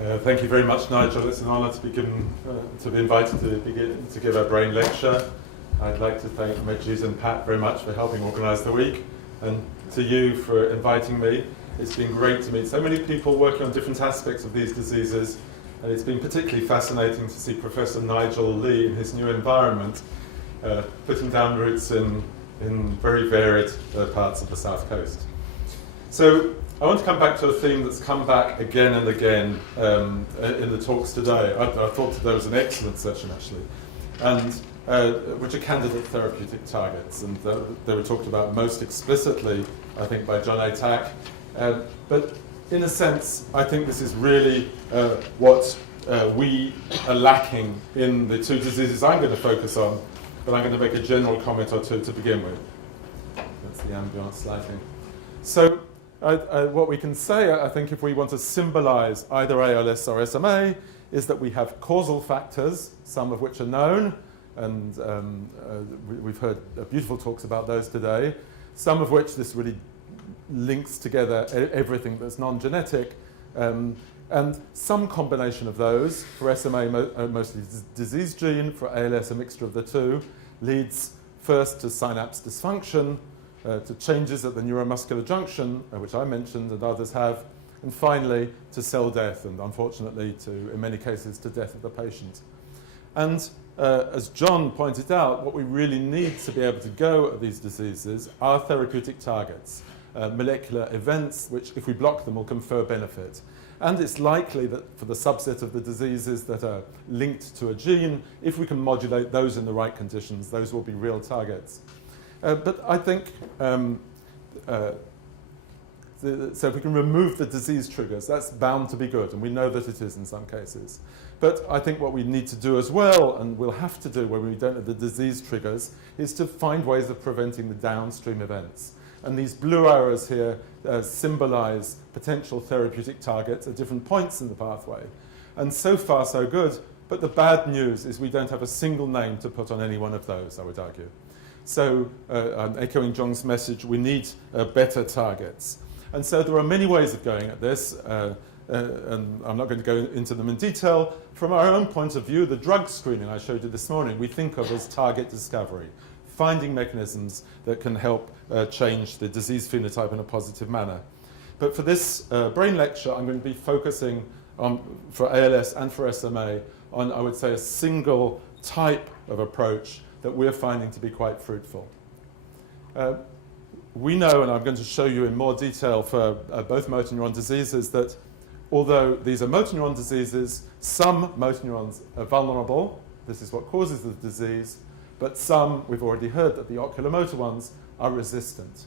Thank you very much, Nigel. It's an honour to be invited to give a brain lecture. I'd like to thank Medjis and Pat very much for helping organise the week, and to you for inviting me. It's been great to meet so many people working on different aspects of these diseases, and it's been particularly fascinating to see Professor Nigel Lee in his new environment, putting down roots in very varied parts of the South Coast. So I want to come back to a theme that's come back again and again in the talks today. I thought today was an excellent session, actually, and which are candidate therapeutic targets. And they were talked about most explicitly, I think, by John A. Tack. But in a sense, I think this is really what we are lacking in the two diseases I'm going to focus on, but I'm going to make a general comment or two to begin with. That's the ambience lighting. So what we can say, I think, if we want to symbolize either ALS or SMA, is that we have causal factors, some of which are known, and we've heard beautiful talks about those today, some of which this really links together everything that's non-genetic, and some combination of those. For SMA, mostly disease gene, for ALS, a mixture of the two, leads first to synapse dysfunction, to changes at the neuromuscular junction, which I mentioned and others have, and finally to cell death, and unfortunately in many cases, to death of the patient. And as John pointed out, what we really need to be able to go at these diseases are therapeutic targets, molecular events which, if we block them, will confer benefit. And it's likely that for the subset of the diseases that are linked to a gene, if we can modulate those in the right conditions, those will be real targets. But I think, so if we can remove the disease triggers, that's bound to be good, and we know that it is in some cases. But I think what we need to do as well, and we'll have to do when we don't know the disease triggers, is to find ways of preventing the downstream events. And these blue arrows here symbolize potential therapeutic targets at different points in the pathway. And so far, so good. But the bad news is we don't have a single name to put on any one of those, I would argue. So, echoing John's message, we need better targets. And so there are many ways of going at this, and I'm not going to go into them in detail. From our own point of view, the drug screening I showed you this morning, we think of as target discovery, finding mechanisms that can help change the disease phenotype in a positive manner. But for this brain lecture, I'm going to be focusing on, for ALS and for SMA, on, I would say, a single type of approach that we're finding to be quite fruitful. We know, and I'm going to show you in more detail for both motor neuron diseases, that although these are motor neuron diseases, some motor neurons are vulnerable. This is what causes the disease. But some, we've already heard that the oculomotor ones are resistant.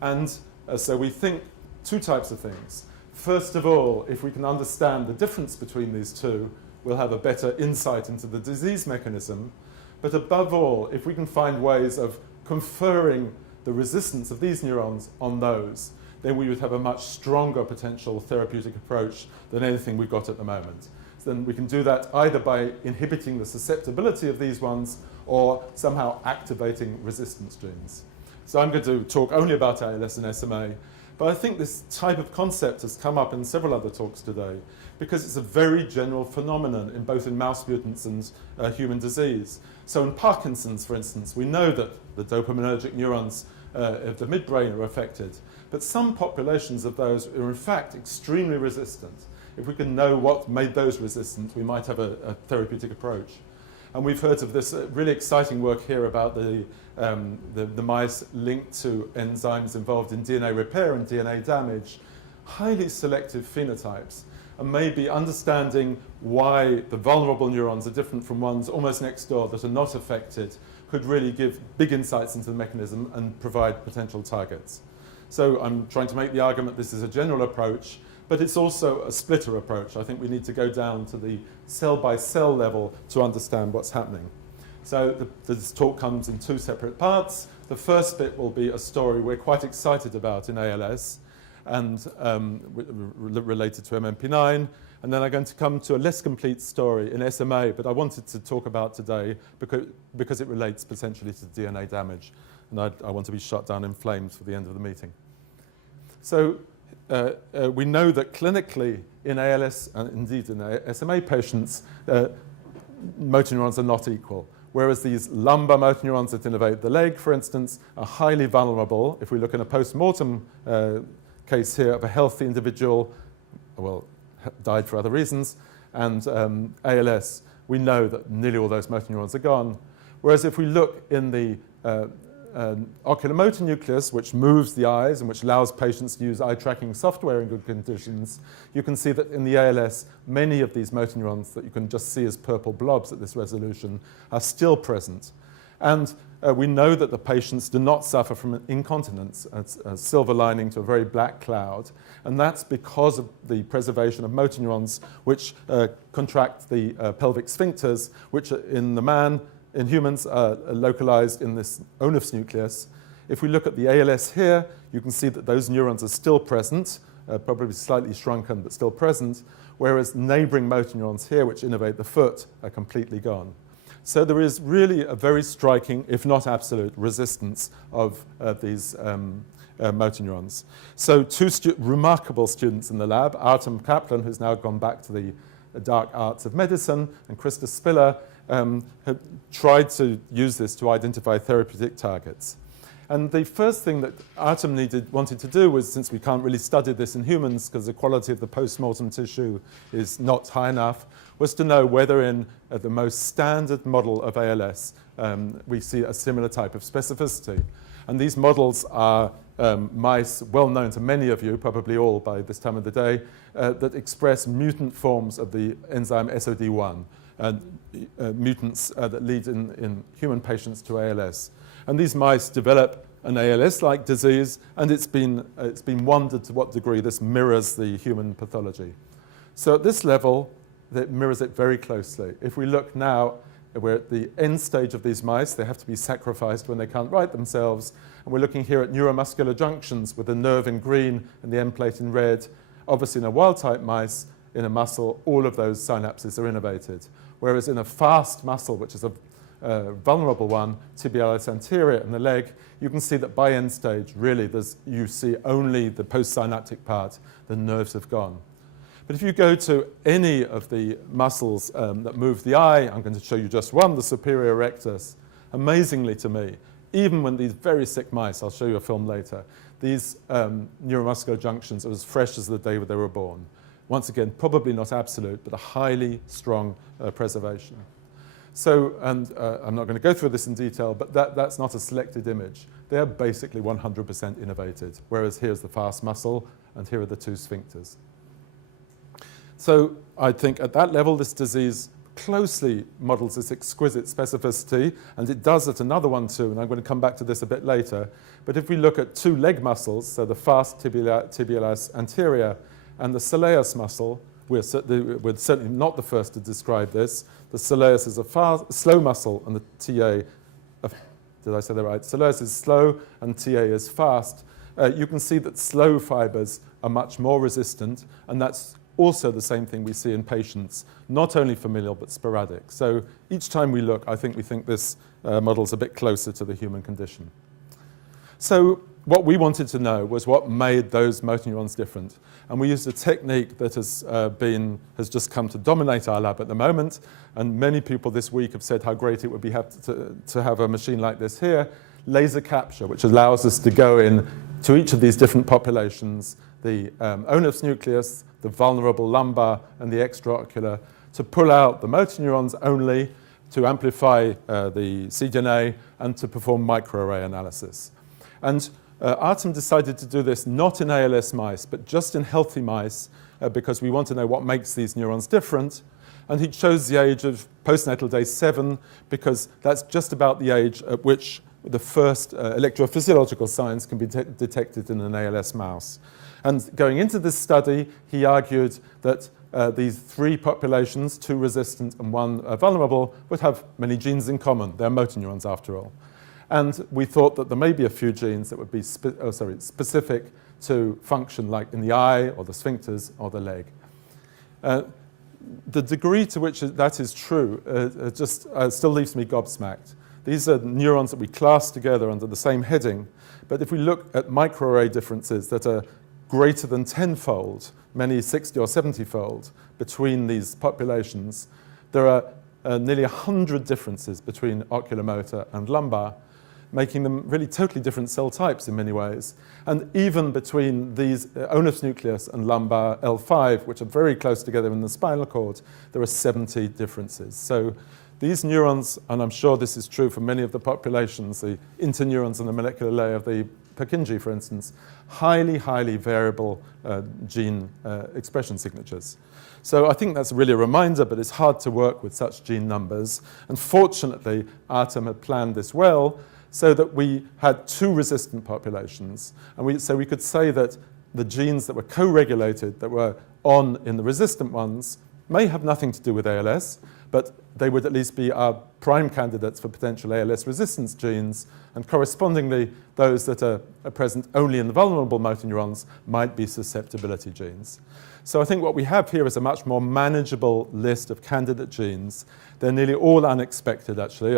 And so we think two types of things. First of all, if we can understand the difference between these two, we'll have a better insight into the disease mechanism. But above all, if we can find ways of conferring the resistance of these neurons on those, then we would have a much stronger potential therapeutic approach than anything we've got at the moment. So then we can do that either by inhibiting the susceptibility of these ones or somehow activating resistance genes. So I'm going to talk only about ALS and SMA, but I think this type of concept has come up in several other talks today because it's a very general phenomenon in mouse mutants and human disease. So in Parkinson's, for instance, we know that the dopaminergic neurons of the midbrain are affected, but some populations of those are in fact extremely resistant. If we can know what made those resistant, we might have a therapeutic approach. And we've heard of this really exciting work here about the mice linked to enzymes involved in DNA repair and DNA damage, highly selective phenotypes, and maybe understanding why the vulnerable neurons are different from ones almost next door that are not affected could really give big insights into the mechanism and provide potential targets. So I'm trying to make the argument this is a general approach, but it's also a splitter approach. I think we need to go down to the cell-by-cell level to understand what's happening. So this talk comes in two separate parts. The first bit will be a story we're quite excited about in ALS, and related to MMP9. And then I'm going to come to a less complete story in SMA, but I wanted to talk about today because it relates potentially to DNA damage. And I want to be shut down in flames for the end of the meeting. So we know that clinically in ALS, and indeed in SMA patients, motor neurons are not equal. Whereas these lumbar motor neurons that innervate the leg, for instance, are highly vulnerable. If we look in a post-mortem case here of a healthy individual, well, died for other reasons, and ALS, we know that nearly all those motor neurons are gone. Whereas if we look in the oculomotor nucleus, which moves the eyes and which allows patients to use eye tracking software in good conditions, you can see that in the ALS, many of these motor neurons that you can just see as purple blobs at this resolution are still present. And we know that the patients do not suffer from incontinence, a silver lining to a very black cloud. And that's because of the preservation of motor neurons, which contract the pelvic sphincters, which in humans are localized in this onus nucleus. If we look at the ALS here, you can see that those neurons are still present, probably slightly shrunken, but still present, whereas neighboring motor neurons here, which innervate the foot, are completely gone. So there is really a very striking, if not absolute, resistance of these motor neurons. So two remarkable students in the lab, Artem Kaplan, who's now gone back to the dark arts of medicine, and Krista Spiller, have tried to use this to identify therapeutic targets. And the first thing that Artem wanted to do was, since we can't really study this in humans because the quality of the post-mortem tissue is not high enough, was to know whether in the most standard model of ALS we see a similar type of specificity. And these models are mice well known to many of you, probably all by this time of the day, that express mutant forms of the enzyme SOD1, mutants that lead in human patients to ALS. And these mice develop an ALS-like disease, and it's been wondered to what degree this mirrors the human pathology. So at this level, that mirrors it very closely. If we look now, we're at the end stage of these mice. They have to be sacrificed when they can't right themselves. And we're looking here at neuromuscular junctions with the nerve in green and the end plate in red. Obviously, in a wild-type mice, in a muscle, all of those synapses are innervated. Whereas in a fast muscle, which is a vulnerable one, tibialis anterior in the leg, you can see that by end stage, really, you see only the postsynaptic part. The nerves have gone. But if you go to any of the muscles that move the eye, I'm going to show you just one, the superior rectus, amazingly to me, even when these very sick mice, I'll show you a film later, these neuromuscular junctions are as fresh as the day they were born. Once again, probably not absolute, but a highly strong preservation. So, and I'm not going to go through this in detail, but that's not a selected image. They're basically 100% innervated, whereas here's the fast muscle, and here are the two sphincters. So I think at that level, this disease closely models this exquisite specificity, and it does at another one too, and I'm going to come back to this a bit later. But if we look at two leg muscles, so the fast tibialis anterior and the soleus muscle, we're certainly not the first to describe this. The soleus is a slow muscle, and the TA, did I say that right? Soleus is slow, and TA is fast. You can see that slow fibers are much more resistant, and that's also the same thing we see in patients, not only familial but sporadic. So each time we look, I think we think this model's a bit closer to the human condition. So what we wanted to know was what made those motor neurons different. And we used a technique that has just come to dominate our lab at the moment. And many people this week have said how great it would be to have a machine like this here, laser capture, which allows us to go in to each of these different populations, the onus nucleus, the vulnerable lumbar, and the extraocular, to pull out the motor neurons only, to amplify the cDNA, and to perform microarray analysis. And Artem decided to do this not in ALS mice, but just in healthy mice, because we want to know what makes these neurons different. And he chose the age of postnatal day 7, because that's just about the age at which the first electrophysiological signs can be detected in an ALS mouse. And going into this study, he argued that these three populations, 2 resistant and 1 vulnerable, would have many genes in common. They're motor neurons, after all. And we thought that there may be a few genes that would be specific to function, like in the eye, or the sphincters, or the leg. The degree to which that is true still leaves me gobsmacked. These are neurons that we class together under the same heading. But if we look at microarray differences that are greater than 10-fold, many 60 or 70-fold between these populations. There are nearly 100 differences between oculomotor and lumbar, making them really totally different cell types in many ways. And even between these onus nucleus and lumbar L5, which are very close together in the spinal cord, there are 70 differences. So these neurons, and I'm sure this is true for many of the populations, the interneurons in the molecular layer of the Purkinje, for instance, highly, highly variable gene expression signatures. So I think that's really a reminder, but it's hard to work with such gene numbers. And fortunately, Artem had planned this well so that we had two resistant populations. And so we could say that the genes that were co-regulated, that were on in the resistant ones, may have nothing to do with ALS, but they would at least be our prime candidates for potential ALS resistance genes, and correspondingly, those that are present only in the vulnerable motor neurons might be susceptibility genes. So I think what we have here is a much more manageable list of candidate genes. They're nearly all unexpected, actually.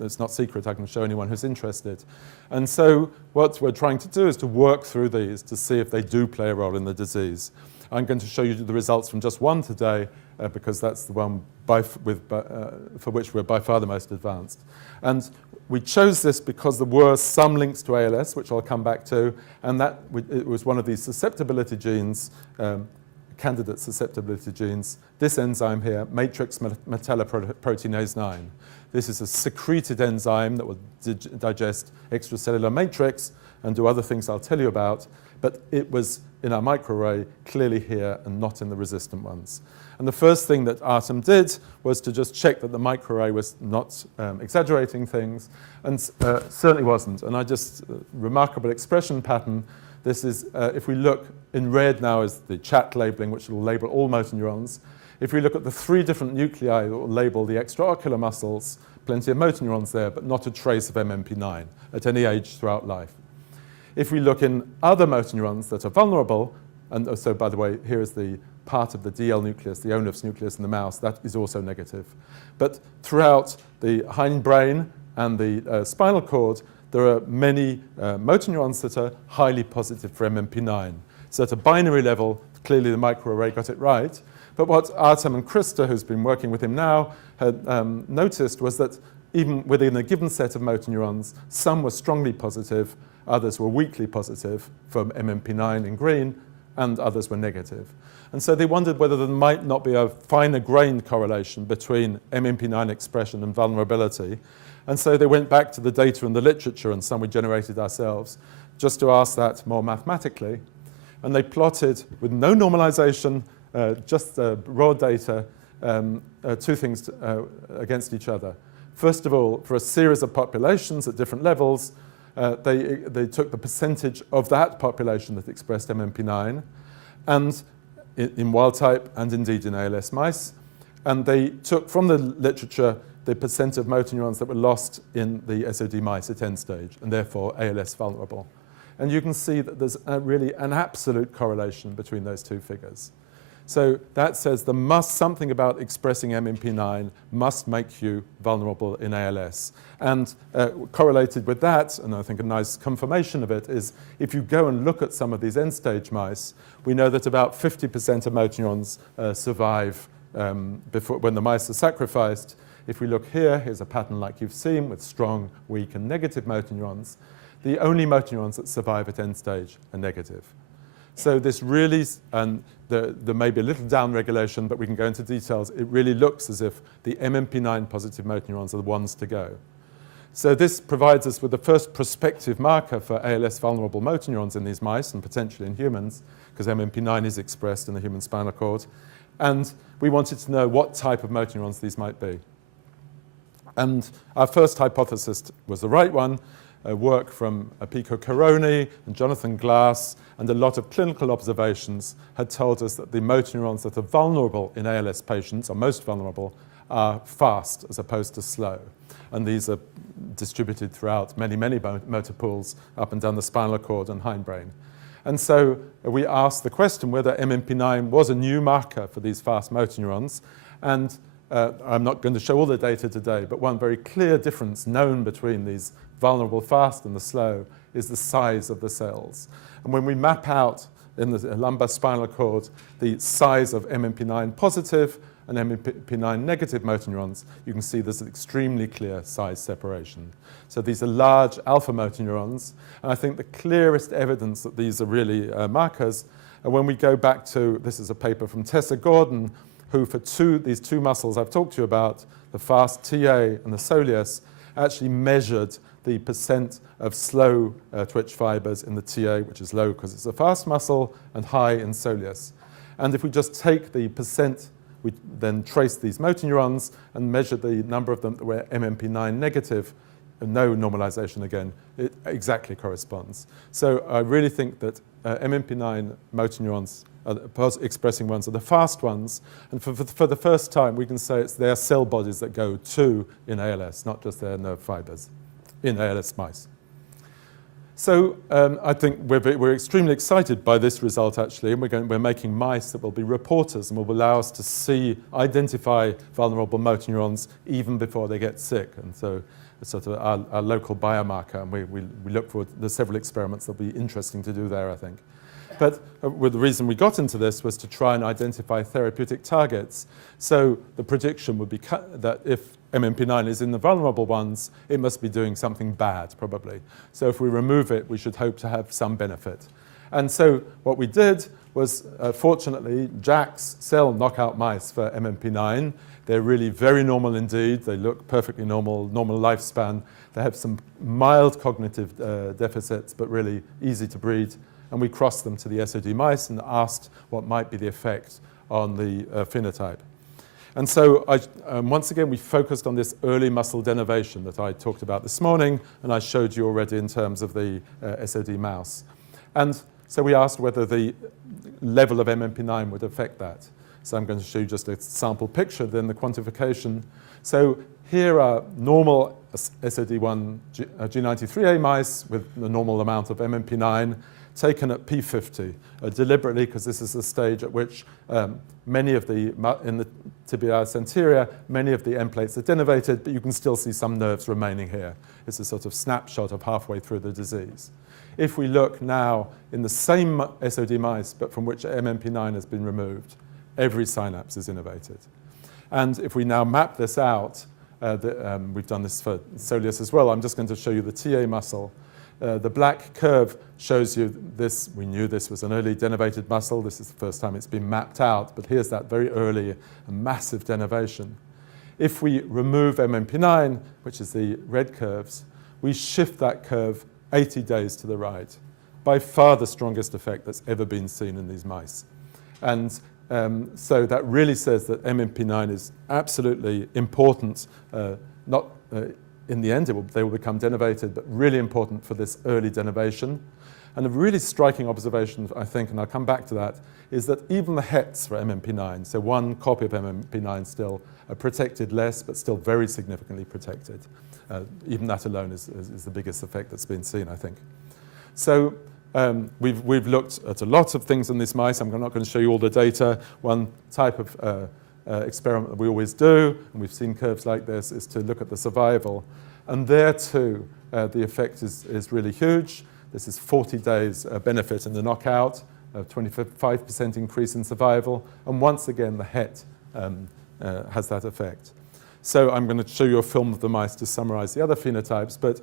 It's not secret. I can show anyone who's interested. And so what we're trying to do is to work through these to see if they do play a role in the disease. I'm going to show you the results from just one today, because that's the one for which we're by far the most advanced. And we chose this because there were some links to ALS, which I'll come back to, and it was one of these susceptibility genes, candidate susceptibility genes, this enzyme here, matrix metalloproteinase 9. This is a secreted enzyme that will digest extracellular matrix and do other things I'll tell you about, but it was in our microarray clearly here and not in the resistant ones. And the first thing that Artem did was to just check that the microarray was not exaggerating things, and certainly wasn't. And remarkable expression pattern. This is, if we look in red now is the chat labeling, which will label all motor neurons. If we look at the three different nuclei that will label the extraocular muscles, plenty of motor neurons there, but not a trace of MMP9 at any age throughout life. If we look in other motor neurons that are vulnerable, and so by the way, here is the part of the DL nucleus, the onus nucleus in the mouse, that is also negative. But throughout the hindbrain and the spinal cord, there are many motor neurons that are highly positive for MMP9. So at a binary level, clearly the microarray got it right. But what Artem and Krista, who's been working with him now, had noticed was that even within a given set of motor neurons, some were strongly positive, others were weakly positive for MMP9 in green, and others were negative. And so they wondered whether there might not be a finer-grained correlation between MMP9 expression and vulnerability. And so they went back to the data in the literature, and some we generated ourselves, just to ask that more mathematically. And they plotted, with no normalization, just raw data, two things against each other. First of all, for a series of populations at different levels, they took the percentage of that population that expressed MMP9, and in wild type and indeed in ALS mice. And they took from the literature the percent of motor neurons that were lost in the SOD mice at end stage, and therefore ALS vulnerable. And you can see that there's really an absolute correlation between those two figures. So that says something about expressing MMP9 must make you vulnerable in ALS. And correlated with that, and I think a nice confirmation of it, is if you go and look at some of these end-stage mice, we know that about 50% of motor neurons survive when the mice are sacrificed. If we look here, here's a pattern like you've seen with strong, weak, and negative motor neurons. The only motor neurons that survive at end stage are negative. So this really, and there may be a little downregulation, but we can go into details. It really looks as if the MMP9 positive motor neurons are the ones to go. So this provides us with the first prospective marker for ALS vulnerable motor neurons in these mice and potentially in humans, because MMP9 is expressed in the human spinal cord. And we wanted to know what type of motor neurons these might be. And our first hypothesis was the right one. Work from Pico Caroni and Jonathan Glass and a lot of clinical observations had told us that the motor neurons that are vulnerable in ALS patients, or most vulnerable, are fast as opposed to slow. And these are distributed throughout many, many motor pools up and down the spinal cord and hindbrain. And so we asked the question whether MMP9 was a new marker for these fast motor neurons. And I'm not going to show all the data today, but one very clear difference known between these vulnerable fast and the slow is the size of the cells. And when we map out in the lumbar spinal cord the size of MMP9 positive and MMP9 negative motor neurons, you can see there's an extremely clear size separation. So these are large alpha motor neurons, and I think the clearest evidence that these are really markers, and when we go back to, this is a paper from Tessa Gordon, who for these two muscles I've talked to you about, the fast TA and the soleus, actually measured the percent of slow twitch fibers in the TA, which is low because it's a fast muscle, and high in soleus. And if we just take the percent, we then trace these motor neurons and measure the number of them that were MMP9 negative, and no normalization again, it exactly corresponds. So I really think that MMP9 motor neurons, expressing ones, are the fast ones, and for the first time we can say it's their cell bodies that go to in ALS, not just their nerve fibers in ALS mice. So I think we're extremely excited by this result actually, and we're making mice that will be reporters and will allow us to identify vulnerable motor neurons even before they get sick, and so it's sort of our local biomarker, and we look forward, there's several experiments that'll be interesting to do there, I think. But the reason we got into this was to try and identify therapeutic targets. So the prediction would be that if MMP9 is in the vulnerable ones, it must be doing something bad, probably. So if we remove it, we should hope to have some benefit. And so what we did was, fortunately, Jack's cell knockout mice for MMP9. They're really very normal indeed. They look perfectly normal lifespan. They have some mild cognitive deficits, but really easy to breed. And we crossed them to the SOD mice and asked what might be the effect on the phenotype. And so once again, we focused on this early muscle denervation that I talked about this morning, and I showed you already in terms of the SOD mouse. And so we asked whether the level of MMP9 would affect that. So I'm going to show you just a sample picture, then the quantification. So here are normal SOD1 G93A mice with the normal amount of MMP9 taken at P50, deliberately, because this is the stage at which many of in the tibialis anterior, many of the end plates are denervated, but you can still see some nerves remaining here. It's a sort of snapshot of halfway through the disease. If we look now in the same SOD mice, but from which MMP9 has been removed, every synapse is innervated. And if we now map this out, we've done this for soleus as well, I'm just going to show you the TA muscle. The black curve shows you this. We knew this was an early denervated muscle. This is the first time it's been mapped out, but here's that very early massive denervation. If we remove MMP9, which is the red curves, we shift that curve 80 days to the right. By far the strongest effect that's ever been seen in these mice. And so that really says that MMP9 is absolutely important, not in the end, they will become denervated, but really important for this early denervation. And a really striking observation, I think, and I'll come back to that, is that even the hets for MMP9, so one copy of MMP9 still, are protected less, but still very significantly protected. Even that alone is the biggest effect that's been seen, I think. So we've looked at a lot of things in these mice. I'm not going to show you all the data. One type of experiment that we always do, and we've seen curves like this, is to look at the survival. And there too, the effect is really huge. This is 40 days benefit in the knockout, a 25% increase in survival, and once again the het has that effect. So I'm going to show you a film of the mice to summarize the other phenotypes, but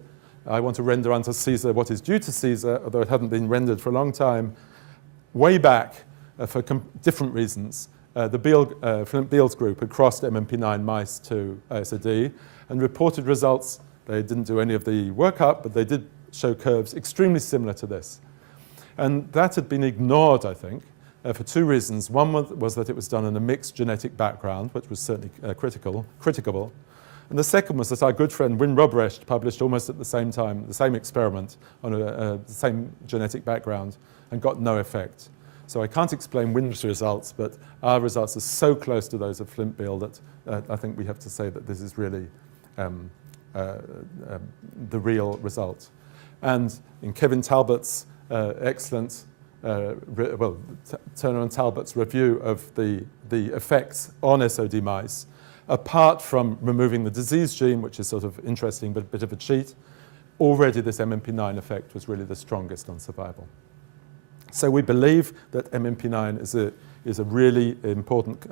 I want to render unto Caesar what is due to Caesar, although it hadn't been rendered for a long time. Way back, for different reasons, Flint Beals group had crossed MMP9 mice to ASOD and reported results. They didn't do any of the workup, but they did show curves extremely similar to this. And that had been ignored, I think, for two reasons. One was that it was done in a mixed genetic background, which was certainly criticable. And the second was that our good friend Wyn Robrecht published almost at the same time, the same experiment on the same genetic background and got no effect. So I can't explain Wyn's results, but our results are so close to those of Flint Beal that I think we have to say that this is really the real result. And in Kevin Talbot's excellent, Turner and Talbot's review of the effects on SOD mice, apart from removing the disease gene, which is sort of interesting but a bit of a cheat, already this MMP9 effect was really the strongest on survival. So we believe that MMP9 is a really important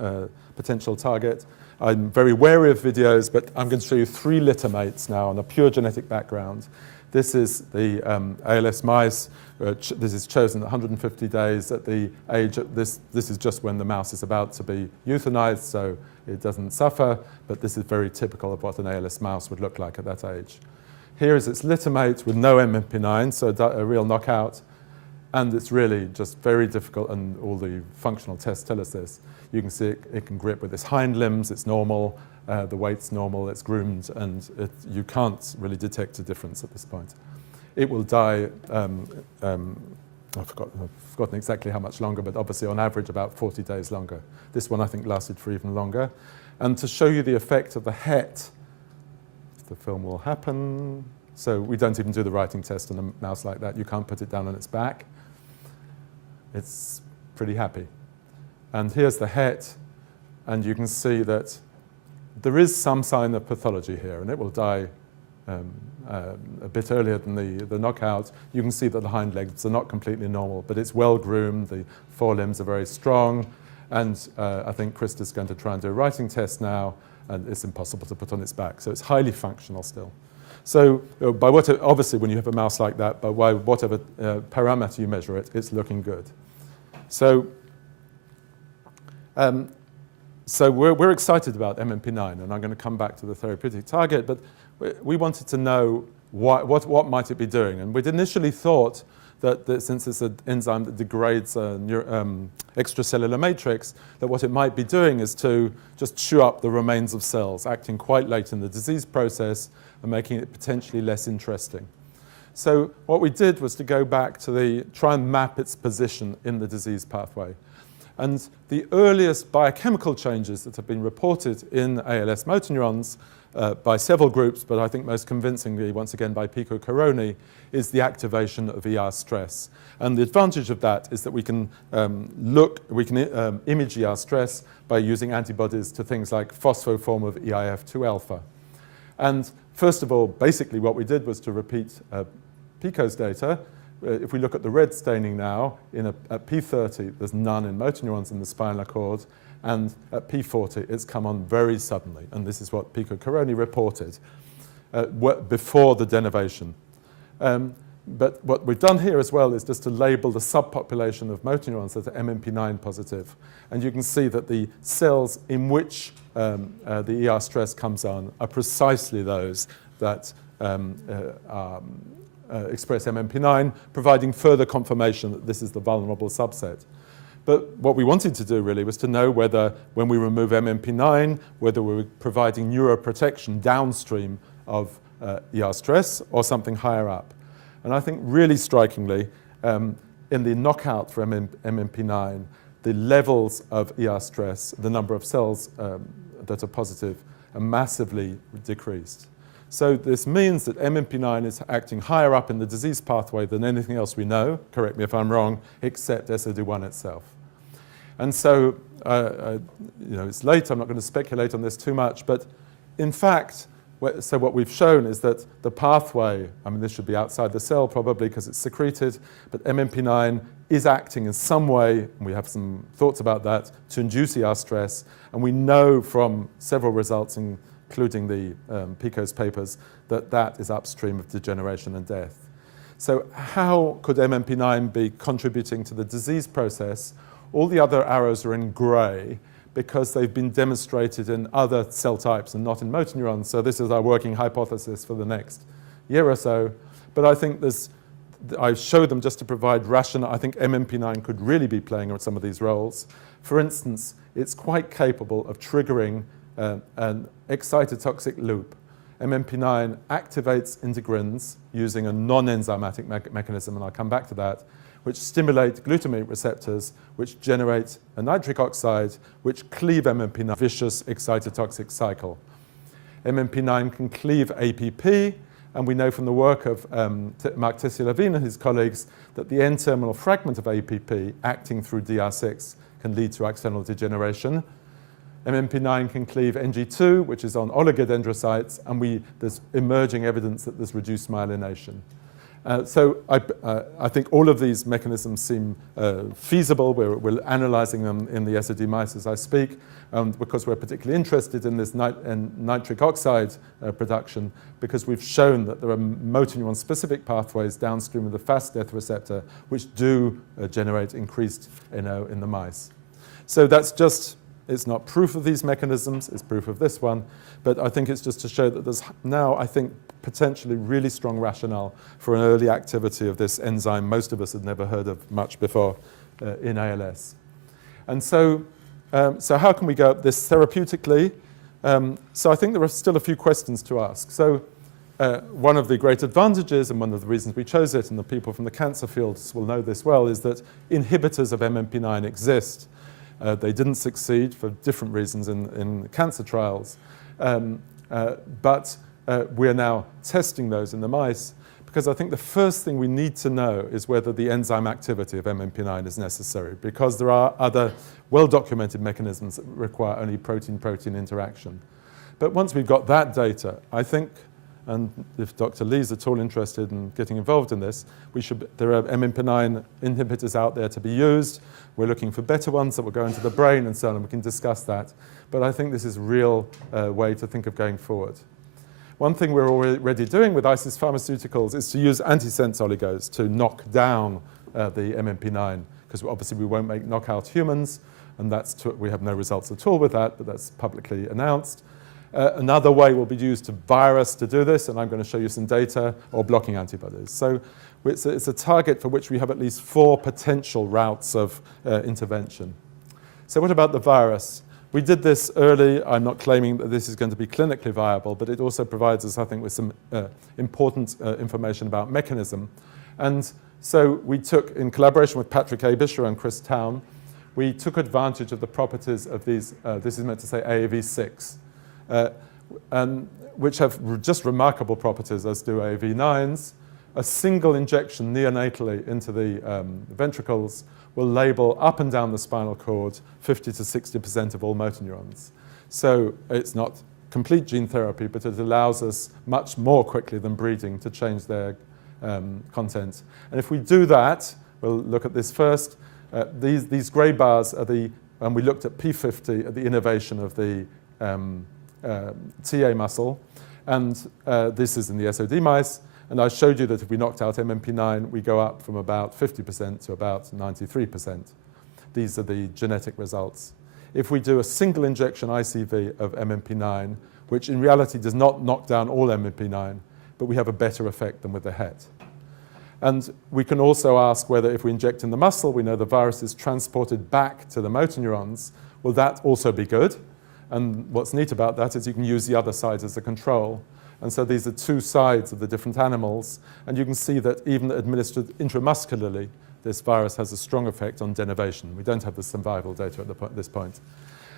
potential target. I'm very wary of videos, but I'm going to show you 3 littermates now on a pure genetic background. This is the ALS mice. This is chosen at 150 days at the age of this is just when the mouse is about to be euthanized, so it doesn't suffer, but this is very typical of what an ALS mouse would look like at that age. Here is its littermate with no MMP9, so a real knockout, and it's really just very difficult, and all the functional tests tell us this. You can see it can grip with its hind limbs, it's normal, the weight's normal, it's groomed, and you can't really detect a difference at this point. It will die, I've forgotten exactly how much longer, but obviously on average about 40 days longer. This one I think lasted for even longer. And to show you the effect of the het, the film will happen. So we don't even do the writing test on a mouse like that. You can't put it down on its back. It's pretty happy. And here's the het, and you can see that there is some sign of pathology here, and it will die a bit earlier than the knockout. You can see that the hind legs are not completely normal, but it's well groomed, the forelimbs are very strong, and I think Chris is going to try and do a writing test now, and it's impossible to put on its back, so it's highly functional still. So by obviously when you have a mouse like that, by whatever parameter you measure it, it's looking good. So we're excited about MMP9, and I'm going to come back to the therapeutic target, but we wanted to know what might it be doing. And we'd initially thought that since it's an enzyme that degrades extracellular matrix, that what it might be doing is to just chew up the remains of cells, acting quite late in the disease process and making it potentially less interesting. So what we did was to go back to try and map its position in the disease pathway. And the earliest biochemical changes that have been reported in ALS motor neurons by several groups, but I think most convincingly, once again, by Pico Caroni, is the activation of ER stress. And the advantage of that is that we can image ER stress by using antibodies to things like phosphoform of EIF2 alpha. And first of all, basically what we did was to repeat Pico's data. If we look at the red staining now, at P30, there's none in motor neurons in the spinal cord, and at P40, it's come on very suddenly, and this is what Pico Caroni reported before the denervation. But what we've done here as well is just to label the subpopulation of motor neurons that are MMP9 positive, and you can see that the cells in which the ER stress comes on are precisely those that express MMP9, providing further confirmation that this is the vulnerable subset. But what we wanted to do really was to know whether, when we remove MMP9, whether we were providing neuroprotection downstream of ER stress or something higher up. And I think really strikingly, in the knockout for MMP9, the levels of ER stress, the number of cells that are positive, are massively decreased. So this means that MMP9 is acting higher up in the disease pathway than anything else we know, correct me if I'm wrong, except SOD1 itself. And so, it's late, I'm not going to speculate on this too much, but in fact, so what we've shown is that the pathway, this should be outside the cell probably because it's secreted, but MMP9 is acting in some way, and we have some thoughts about that, to induce ER stress, and we know from several results, including the Pico's papers, that is upstream of degeneration and death. So how could MMP9 be contributing to the disease process? All the other arrows are in grey because they've been demonstrated in other cell types and not in motor neurons. So this is our working hypothesis for the next year or so. But I think I showed them just to provide rationale. I think MMP9 could really be playing some of these roles. For instance, it's quite capable of triggering an excitotoxic loop. MMP9 activates integrins using a non-enzymatic mechanism, and I'll come back to that, which stimulate glutamate receptors, which generate a nitric oxide, which cleave MMP9, vicious excitotoxic cycle. MMP9 can cleave APP, and we know from the work of Mark Tessier-Levine and his colleagues that the N-terminal fragment of APP acting through DR6 can lead to axonal degeneration. MMP9 can cleave NG2, which is on oligodendrocytes, and there's emerging evidence that there's reduced myelination. So I think all of these mechanisms seem feasible. We're analyzing them in the SOD mice as I speak, because we're particularly interested in this nitric oxide production, because we've shown that there are motor neuron-specific pathways downstream of the fast death receptor which do generate increased NO in the mice. So that's just, it's not proof of these mechanisms, it's proof of this one, but I think it's just to show that there's now, I think, potentially really strong rationale for an early activity of this enzyme most of us had never heard of much before in ALS. And so, so how can we go at this therapeutically? So I think there are still a few questions to ask. So one of the great advantages, and one of the reasons we chose it, and the people from the cancer fields will know this well, is that inhibitors of MMP9 exist. They didn't succeed for different reasons in cancer trials, but we're now testing those in the mice, because I think the first thing we need to know is whether the enzyme activity of MMP9 is necessary, because there are other well-documented mechanisms that require only protein-protein interaction. But once we've got that data, I think, and if Dr. Lee's at all interested in getting involved in this, there are MMP9 inhibitors out there to be used. We're looking for better ones that will go into the brain and so on, and we can discuss that. But I think this is a real way to think of going forward. One thing we're already doing with ISIS Pharmaceuticals is to use antisense oligos to knock down the MMP9, because obviously we won't make knockout humans, and we have no results at all with that, but that's publicly announced. Another way will be used to virus to do this, and I'm going to show you some data, or blocking antibodies. So it's a target for which we have at least 4 potential routes of intervention. So what about the virus? We did this early. I'm not claiming that this is going to be clinically viable, but it also provides us, I think, with some important information about mechanism. And so we took, in collaboration with Patrick Abisher and Chris Town, we took advantage of the properties of these, this is meant to say AAV6, which have just remarkable properties, as do AAV9s. A single injection neonatally into the ventricles will label up and down the spinal cord 50 to 60% of all motor neurons. So it's not complete gene therapy, but it allows us much more quickly than breeding to change their content. And if we do that, we'll look at this first. These grey bars are and we looked at P50 at the innervation of the TA muscle, and this is in the SOD mice. And I showed you that if we knocked out MMP9, we go up from about 50% to about 93%. These are the genetic results. If we do a single injection ICV of MMP9, which in reality does not knock down all MMP9, but we have a better effect than with the HET. And we can also ask whether if we inject in the muscle, we know the virus is transported back to the motor neurons, will that also be good? And what's neat about that is you can use the other side as a control. And so these are 2 sides of the different animals. And you can see that even administered intramuscularly, this virus has a strong effect on denervation. We don't have the survival data at this point.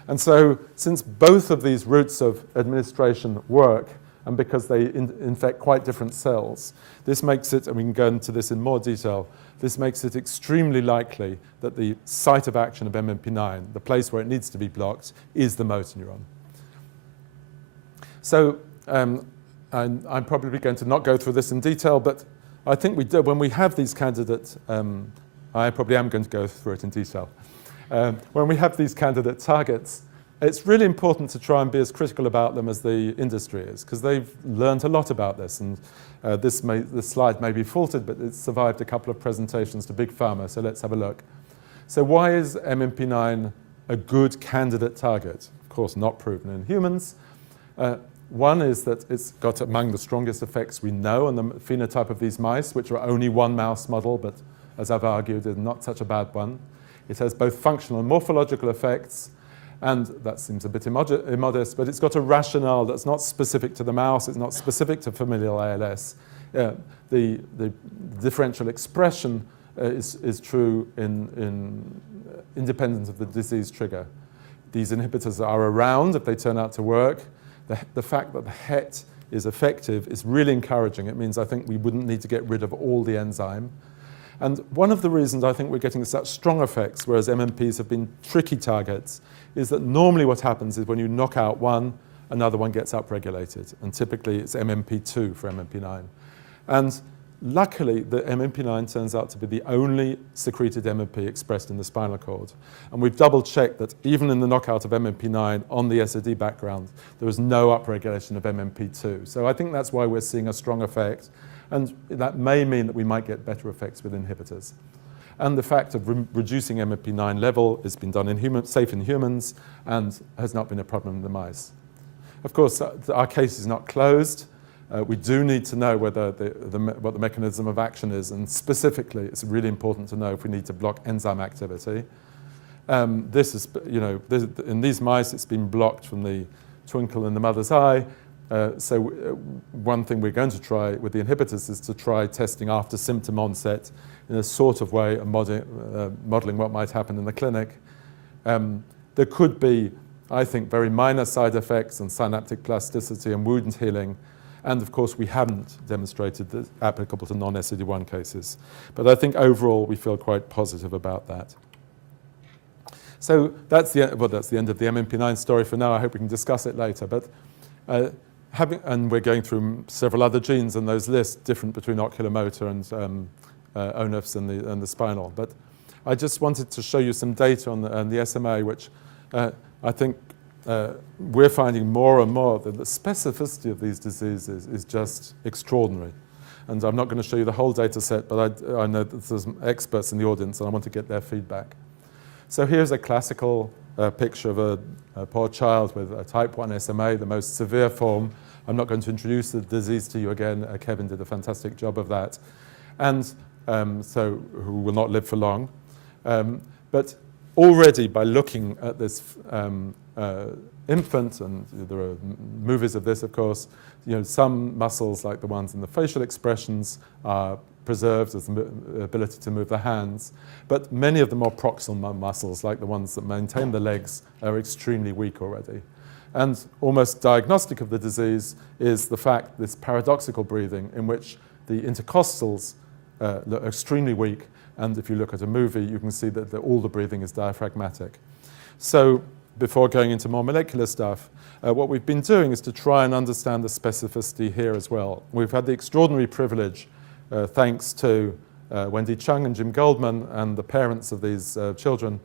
And so since both of these routes of administration work, and because they infect quite different cells, this makes it, and we can go into this in more detail, this makes it extremely likely that the site of action of MMP9, the place where it needs to be blocked, is the motor neuron. So I'm probably going to not go through this in detail, but I think we do, when we have these candidates, I probably am going to go through it in detail. When we have these candidate targets, it's really important to try and be as critical about them as the industry is, because they've learned a lot about this. And this slide may be faulted, but it's survived a couple of presentations to Big Pharma, so let's have a look. So why is MMP9 a good candidate target? Of course, not proven in humans. One is that it's got among the strongest effects we know on the phenotype of these mice, which are only one mouse model, but as I've argued, is not such a bad one. It has both functional and morphological effects, and that seems a bit immodest, but it's got a rationale that's not specific to the mouse, it's not specific to familial ALS. The differential expression is true independent of the disease trigger. These inhibitors are around if they turn out to work. The fact that the HET is effective is really encouraging. It means I think we wouldn't need to get rid of all the enzyme. And one of the reasons I think we're getting such strong effects, whereas MMPs have been tricky targets, is that normally what happens is when you knock out one, another one gets upregulated. And typically it's MMP2 for MMP9. And luckily, the MMP9 turns out to be the only secreted MMP expressed in the spinal cord. And we've double-checked that even in the knockout of MMP9 on the SOD background, there was no upregulation of MMP2. So I think that's why we're seeing a strong effect. And that may mean that we might get better effects with inhibitors. And the fact of reducing MMP9 level has been done in safe in humans and has not been a problem in the mice. Of course, our case is not closed. We do need to know whether what the mechanism of action is, and specifically, it's really important to know if we need to block enzyme activity. This is, in these mice, it's been blocked from the twinkle in the mother's eye. So one thing we're going to try with the inhibitors is to try testing after symptom onset in a sort of way of modeling what might happen in the clinic. There could be, I think, very minor side effects on synaptic plasticity and wound healing. And of course, we haven't demonstrated that applicable to non-SOD1 cases. But I think overall, we feel quite positive about that. So that's the end of the MMP9 story for now. I hope we can discuss it later. But and we're going through several other genes in those lists, different between oculomotor and ONFs and the spinal. But I just wanted to show you some data on the SMA, which I think we're finding more and more that the specificity of these diseases is just extraordinary. And I'm not going to show you the whole data set, but I know that there's some experts in the audience, and I want to get their feedback. So here's a classical picture of a poor child with a type 1 SMA, the most severe form. I'm not going to introduce the disease to you again. Kevin did a fantastic job of that. And so who will not live for long. But already by looking at this infant, and there are movies of this, of course, some muscles, like the ones in the facial expressions, are preserved as the ability to move the hands. But many of the more proximal muscles, like the ones that maintain the legs, are extremely weak already. And almost diagnostic of the disease is the fact, this paradoxical breathing, in which the intercostals look extremely weak. And if you look at a movie, you can see that all the breathing is diaphragmatic. So before going into more molecular stuff, what we've been doing is to try and understand the specificity here as well. We've had the extraordinary privilege, thanks to Wendy Chung and Jim Goldman and the parents of these children,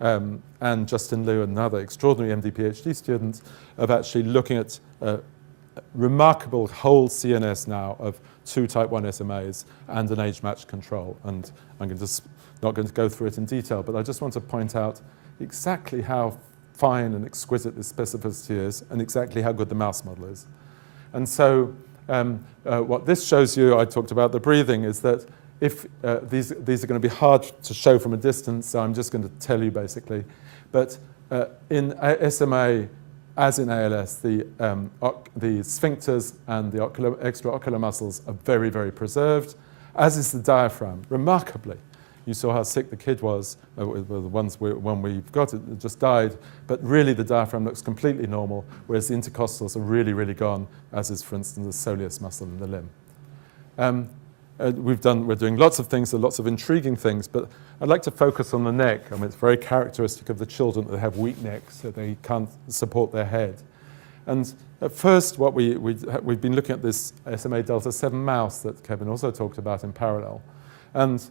and Justin Liu, another extraordinary MD PhD student, of actually looking at remarkable whole CNS now of 2 type 1 SMAs and an age-matched control. And I'm not going to go through it in detail, but I just want to point out exactly how fine and exquisite this specificity is and exactly how good the mouse model is. And so what this shows you, I talked about the breathing, is that if these are going to be hard to show from a distance, so I'm just going to tell you basically. But in SMA, as in ALS, the sphincters and the extraocular muscles are very, very preserved, as is the diaphragm, remarkably. You saw how sick the kid was, the ones when we got it just died, but really the diaphragm looks completely normal, whereas the intercostals are really, really gone, as is, for instance, the soleus muscle in the limb. We're doing lots of things, lots of intriguing things, but I'd like to focus on the neck. I mean, it's very characteristic of the children that have weak necks, so they can't support their head. And at first, what we've been looking at this SMA delta 7 mouse that Kevin also talked about in parallel. And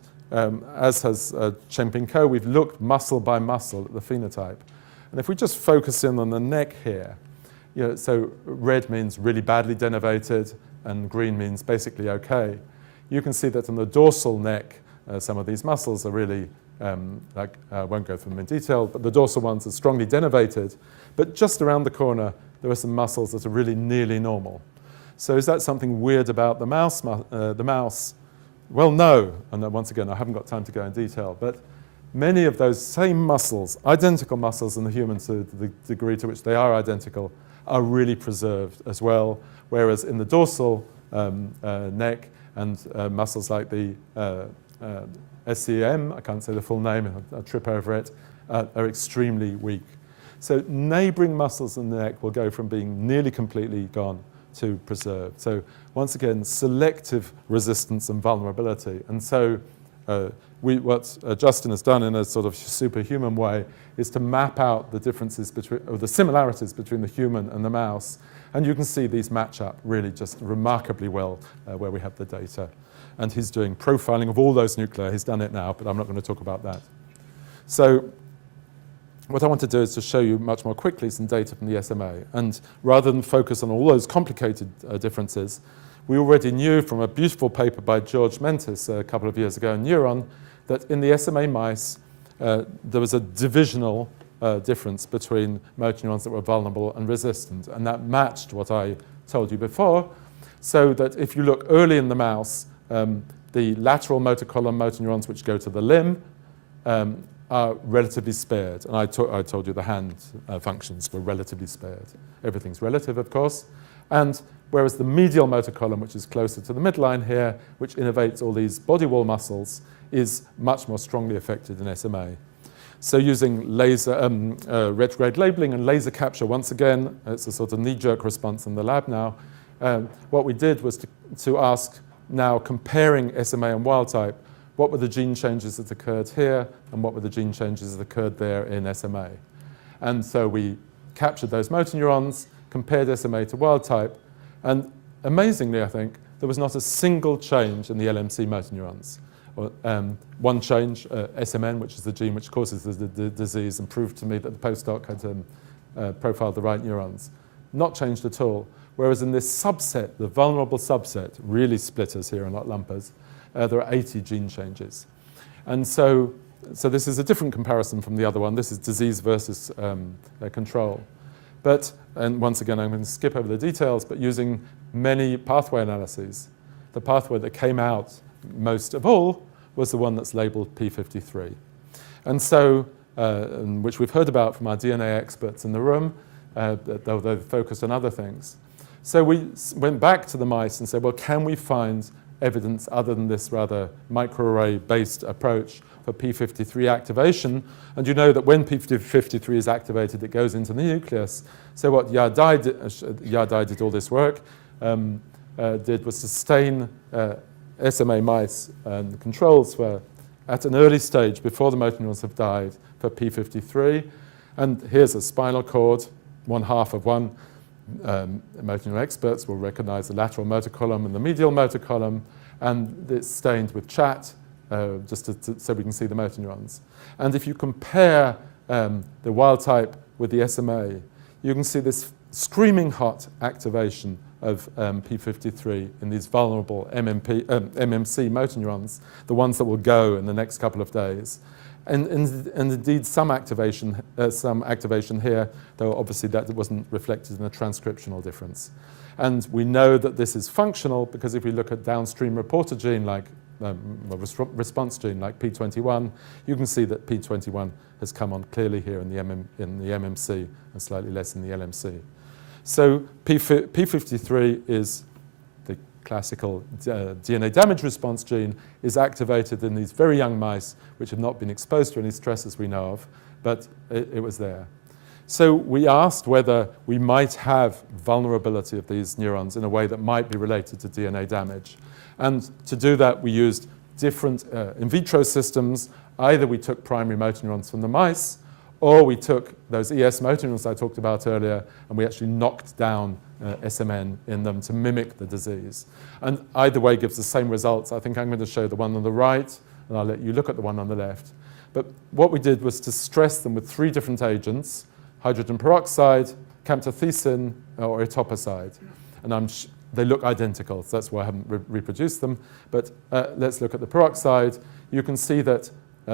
as has Chen-Ping Ko, we've looked muscle by muscle at the phenotype. And if we just focus in on the neck here, so red means really badly denervated, and green means basically okay. You can see that in the dorsal neck, some of these muscles are really, I won't go through them in detail, but the dorsal ones are strongly denervated. But just around the corner, there are some muscles that are really nearly normal. So is that something weird about the mouse? Well, no. And once again, I haven't got time to go in detail. But many of those same muscles, identical muscles in the human to the degree to which they are identical, are really preserved as well. Whereas in the dorsal neck and muscles like the SCM, I can't say the full name, I'll trip over it, are extremely weak. So neighboring muscles in the neck will go from being nearly completely gone to preserved. So once again, selective resistance and vulnerability. And so what Justin has done in a sort of superhuman way is to map out the differences between, or the similarities between the human and the mouse. And you can see these match up really just remarkably well where we have the data. and he's doing profiling of all those nuclei. He's done it now, but I'm not going to talk about that. So what I want to do is to show you much more quickly some data from the SMA. And rather than focus on all those complicated differences, we already knew from a beautiful paper by George Mentis a couple of years ago in Neuron that in the SMA mice, there was a divisional difference between motor neurons that were vulnerable and resistant. And that matched what I told you before, so that if you look early in the mouse, the lateral motor column motor neurons which go to the limb are relatively spared. And I told you the hand functions were relatively spared. Everything's relative, of course. And whereas the medial motor column, which is closer to the midline here, which innervates all these body wall muscles, is much more strongly affected in SMA. So using laser retrograde labeling and laser capture, once again, it's a sort of knee-jerk response in the lab now. What we did was to ask, now comparing SMA and wild type, what were the gene changes that occurred here and what were the gene changes that occurred there in SMA? And so we captured those motor neurons, compared SMA to wild type, and amazingly, I think, there was not a single change in the LMC motor neurons. One change, SMN, which is the gene which causes the disease, and proved to me that the postdoc had profiled the right neurons. Not changed at all. Whereas in this subset, the vulnerable subset, really splitters here and not lumpers, there are 80 gene changes. And so this is a different comparison from the other one. This is disease versus control. And once again, I'm going to skip over the details, but using many pathway analyses, the pathway that came out most of all was the one that's labeled P53. And so, which we've heard about from our DNA experts in the room, though they focused on other things. So we went back to the mice and said, well, can we find evidence other than this rather microarray-based approach for P53 activation? And you know that when P53 is activated, it goes into the nucleus. So what Yardai did all this work, did was to stain SMA mice and controls for, at an early stage before the motor neurons have died, for P53. And here's a spinal cord, one half of one. Motor neuron experts will recognize the lateral motor column and the medial motor column, and it's stained with chat, just so we can see the motor neurons. And if you compare the wild type with the SMA, you can see this screaming hot activation of P53 in these vulnerable MMC motor neurons, the ones that will go in the next couple of days. And indeed some activation here, though obviously that wasn't reflected in a transcriptional difference. And we know that this is functional because if we look at downstream reporter gene like response gene like P21, you can see that P21 has come on clearly here in the MMC and slightly less in the LMC. So P53 is the classical DNA damage response gene, is activated in these very young mice which have not been exposed to any stress as we know of, but it was there. So we asked whether we might have vulnerability of these neurons in a way that might be related to DNA damage. And to do that, we used different in vitro systems. Either we took primary motor neurons from the mice, or we took those ES motor neurons I talked about earlier, and we actually knocked down SMN in them to mimic the disease. And either way gives the same results. I think I'm going to show the one on the right, and I'll let you look at the one on the left. But what we did was to stress them with 3 different agents: hydrogen peroxide, camptothecin, or etoposide. And they look identical, so that's why I haven't reproduced them. But let's look at the peroxide. You can see that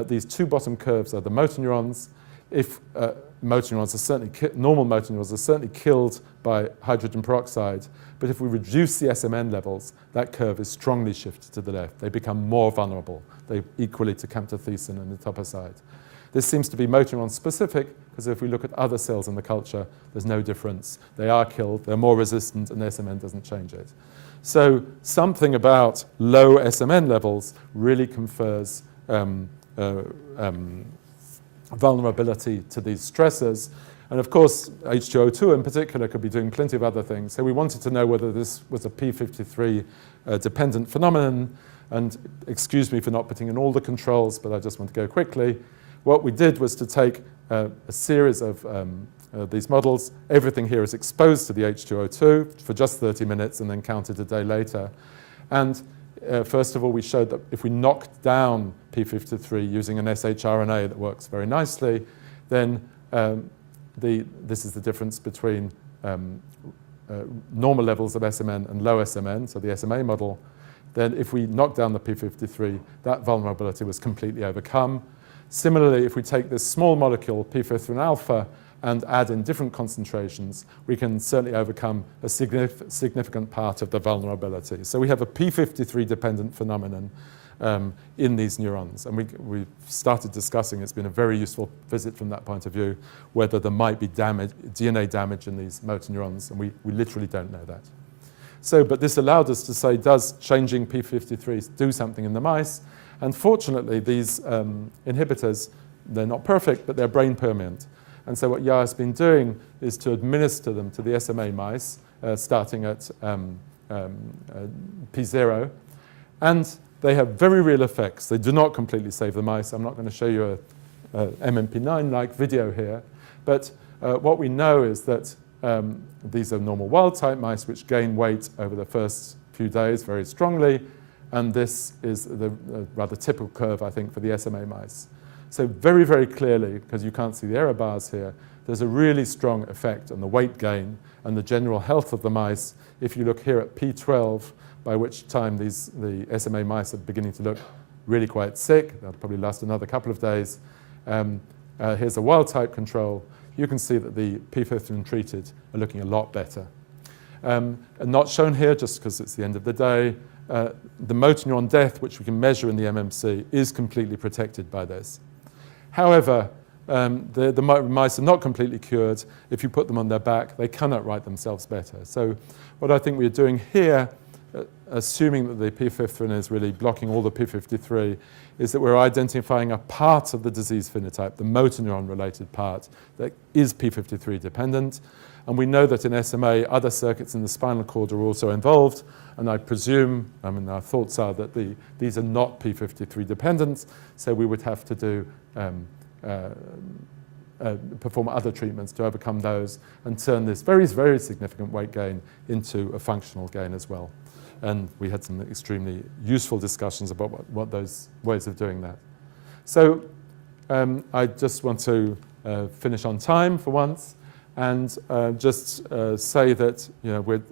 these 2 bottom curves are the motor neurons. If motor neurons are certainly normal motor neurons are certainly killed by hydrogen peroxide, but if we reduce the SMN levels, that curve is strongly shifted to the left. They become more vulnerable. They equally to camptothecin and etoposide. This seems to be motor neuron specific, because if we look at other cells in the culture, there's no difference. They are killed, they're more resistant, and SMN doesn't change it. So something about low SMN levels really confers vulnerability to these stressors. And of course, H2O2 in particular could be doing plenty of other things. So we wanted to know whether this was a P53 dependent phenomenon. And excuse me for not putting in all the controls, but I just want to go quickly. What we did was to take a series of these models. Everything here is exposed to the H2O2 for just 30 minutes and then counted a day later. And first of all, we showed that if we knocked down p53 using an shRNA that works very nicely, then this is the difference between normal levels of SMN and low SMN, so the SMA model. Then if we knock down the p53, that vulnerability was completely overcome. Similarly, if we take this small molecule, p53 alpha, and add in different concentrations, we can certainly overcome a significant part of the vulnerability. So we have a p53-dependent phenomenon in these neurons. And we've started discussing, it's been a very useful visit from that point of view, whether there might be DNA damage in these motor neurons, and we literally don't know that. So, but this allowed us to say, does changing p53 do something in the mice? And fortunately, these inhibitors, they're not perfect, but they're brain permeant. And so what Yao has been doing is to administer them to the SMA mice, starting at P0. And they have very real effects. They do not completely save the mice. I'm not going to show you a MMP9-like video here. But what we know is that these are normal wild-type mice which gain weight over the first few days very strongly. And this is the rather typical curve, I think, for the SMA mice. So very, very clearly, because you can't see the error bars here, there's a really strong effect on the weight gain and the general health of the mice. If you look here at P12, by which time the SMA mice are beginning to look really quite sick, that'll probably last another couple of days. Here's a wild-type control. You can see that the p53 treated are looking a lot better. And not shown here, just because it's the end of the day, the motor neuron death, which we can measure in the MMC, is completely protected by this. However, the mice are not completely cured. If you put them on their back, they cannot write themselves better. So what I think we're doing here, assuming that the p53 is really blocking all the p53, is that we're identifying a part of the disease phenotype, the motor neuron-related part, that is p53 dependent. And we know that in SMA, other circuits in the spinal cord are also involved. And I presume, our thoughts are that these are not p53 dependent, so we would have to do perform other treatments to overcome those and turn this very, very significant weight gain into a functional gain as well. And we had some extremely useful discussions about what those ways of doing that. So I just want to finish on time for once and just say that the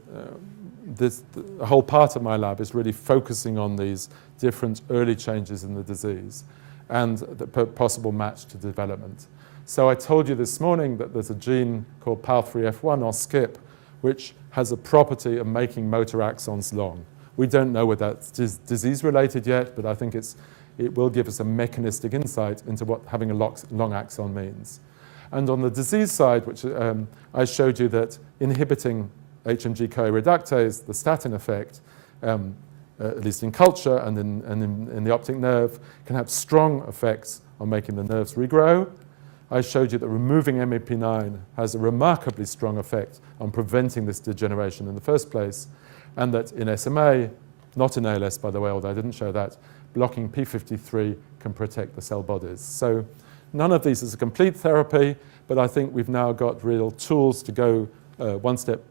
whole part of my lab is really focusing on these different early changes in the disease and the possible match to development. So I told you this morning that there's a gene called PAL3F1 or SCIP, which has a property of making motor axons long. We don't know whether that's disease-related yet, but I think it will give us a mechanistic insight into what having a long axon means. And on the disease side, which I showed you that inhibiting HMG-CoA reductase, the statin effect, at least in culture and in the optic nerve, can have strong effects on making the nerves regrow. I showed you that removing MAP9 has a remarkably strong effect on preventing this degeneration in the first place, and that in SMA, not in ALS, by the way, although I didn't show that, blocking p53 can protect the cell bodies. So none of these is a complete therapy, but I think we've now got real tools to go one step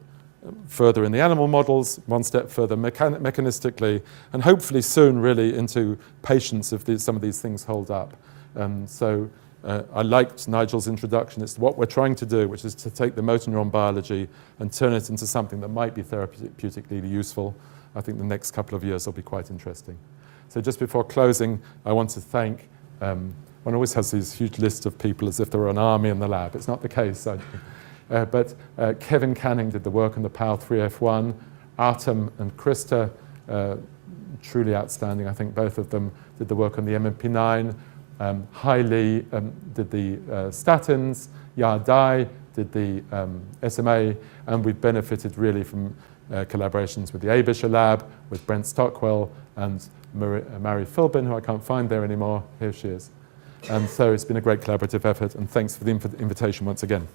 further in the animal models, one step further mechanistically, and hopefully soon really into patients if some of these things hold up. I liked Nigel's introduction. It's what we're trying to do, which is to take the motor neuron biology and turn it into something that might be therapeutically useful. I think the next couple of years will be quite interesting. So just before closing, I want to thank, one always has these huge lists of people as if there were an army in the lab. It's not the case. But Kevin Canning did the work on the PAL3F1. Artem and Krista, truly outstanding. I think both of them did the work on the MMP9. Hai Li did the statins. Ya Dai did the SMA. And we've benefited really from collaborations with the Abisher Lab, with Brent Stockwell, and Mary Philbin, who I can't find there anymore. Here she is. And so it's been a great collaborative effort. And thanks for the invitation once again.